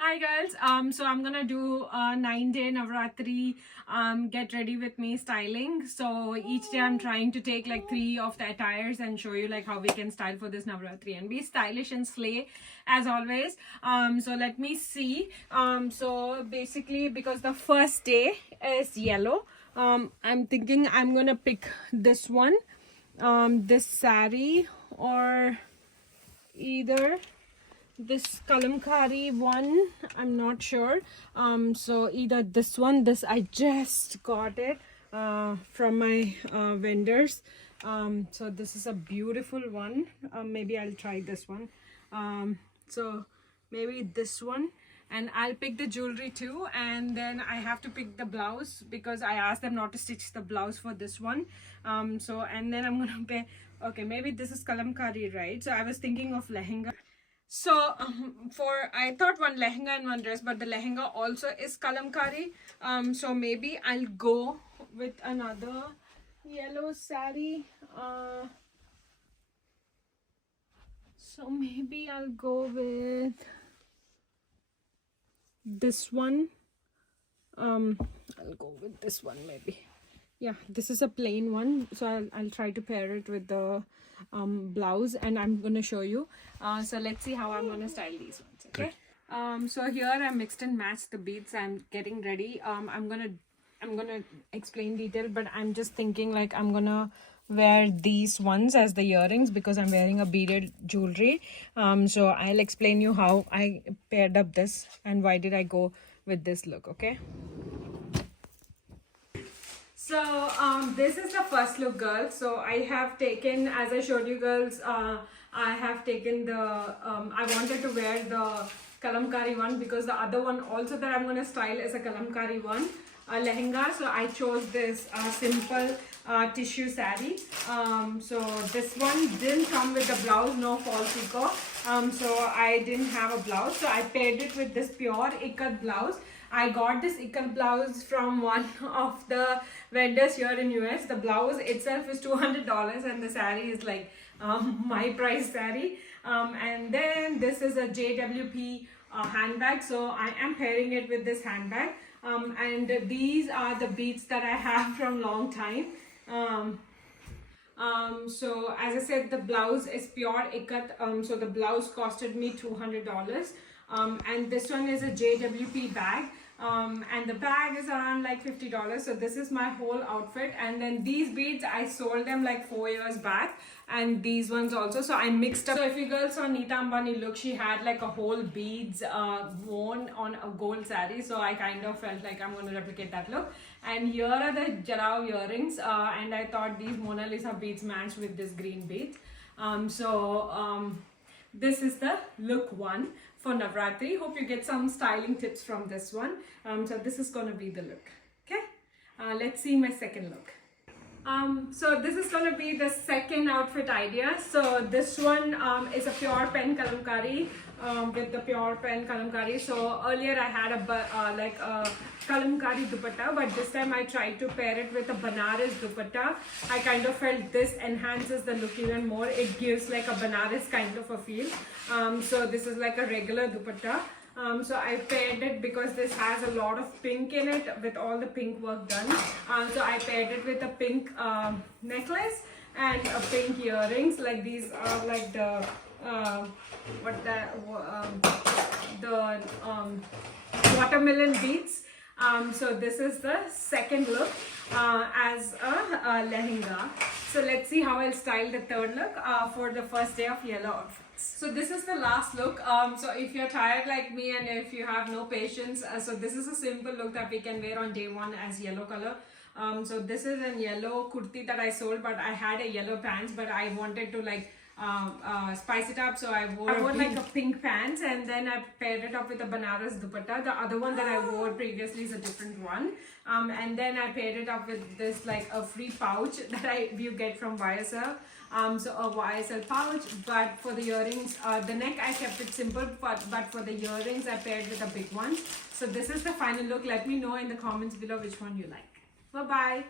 Hi girls, so I'm gonna do a 9-day Navratri get ready with me styling. So each day I'm trying to take like 3 of the attires and show you like how we can style for this Navratri and be stylish and slay as always. So let me see. So basically because the first day is yellow, I'm thinking I'm gonna pick this one, this sari, or either this kalamkari one. I'm not sure. So either this one, this I just got it from my vendors. So this is a beautiful one. Maybe I'll try this one. So maybe this one, and I'll pick the jewelry too, and then I have to pick the blouse because I asked them not to stitch the blouse for this one. So and then I'm gonna pay. Okay, maybe this is kalamkari, right? So I was thinking of lehenga. So I thought one lehenga and one dress, but the lehenga also is kalamkari. So maybe I'll go with another yellow sari. So maybe I'll go with this one. I'll go with this one maybe. Yeah, this is a plain one, so I'll try to pair it with the blouse, and I'm gonna show you. So let's see how I'm gonna style these ones. Okay. So here I mixed and matched the beads. I'm getting ready. I'm gonna explain detail, but I'm just thinking like I'm gonna wear these ones as the earrings because I'm wearing a beaded jewelry. So I'll explain you how I paired up this and why did I go with this look. Okay. So this is the first look, girls. So I have taken, as I showed you girls, I have taken the I wanted to wear the kalamkari one because the other one also that I'm going to style is a kalamkari one, lehenga. So I chose this simple tissue sari. So this one didn't come with the blouse, no false pico. So I didn't have a blouse, so I paired it with this pure ikat blouse. I got this ikat blouse from one of the vendors here in US. The blouse itself is $200 and the sari is like my price sari. And then this is a JWP handbag. So I am pairing it with this handbag. And these are the beads that I have from long time. So as I said, the blouse is pure ikat. So the blouse costed me $200. And this one is a JWP bag. And the bag is around like $50. So this is my whole outfit. And then these beads, I sold them like 4 years back. And these ones also. So I mixed up. So if you girls saw Neeta Ambani look, she had like a whole beads worn on a gold saree. So I kind of felt like I'm going to replicate that look. And here are the Jalao earrings. And I thought these Mona Lisa beads match with this green beads. This is the look one for Navratri. Hope you get some styling tips from this one. So this is going to be the look. Okay. Let's see my second look. So this is going to be the second outfit idea. So this one is a pure pen kalamkari with the pure pen kalamkari. So earlier I had a kalamkari dupatta, but this time I tried to pair it with a Banaras dupatta. I kind of felt this enhances the look even more. It gives like a Banaras kind of a feel. So this is like a regular dupatta. So I paired it because this has a lot of pink in it with all the pink work done. So I paired it with a pink necklace and a pink earrings. Like these are like the watermelon beads. So this is the second look as a lehenga. So let's see how I'll style the third look for the first day of yellow outfits. So this is the last look. So if you're tired like me and if you have no patience, so this is a simple look that we can wear on day one as yellow color. So this is a yellow kurti that I sold, but I had a yellow pants, but I wanted to like spice it up, so I wore like a pink pants, and then I paired it up with a Banaras dupatta. The other one that I wore previously is a different one, and then I paired it up with this like a free pouch that you get from YSL. So a YSL pouch, but for the earrings, the neck I kept it simple, but for the earrings I paired with a big one. So this is the final look. Let me know in the comments below which one you like. Bye bye.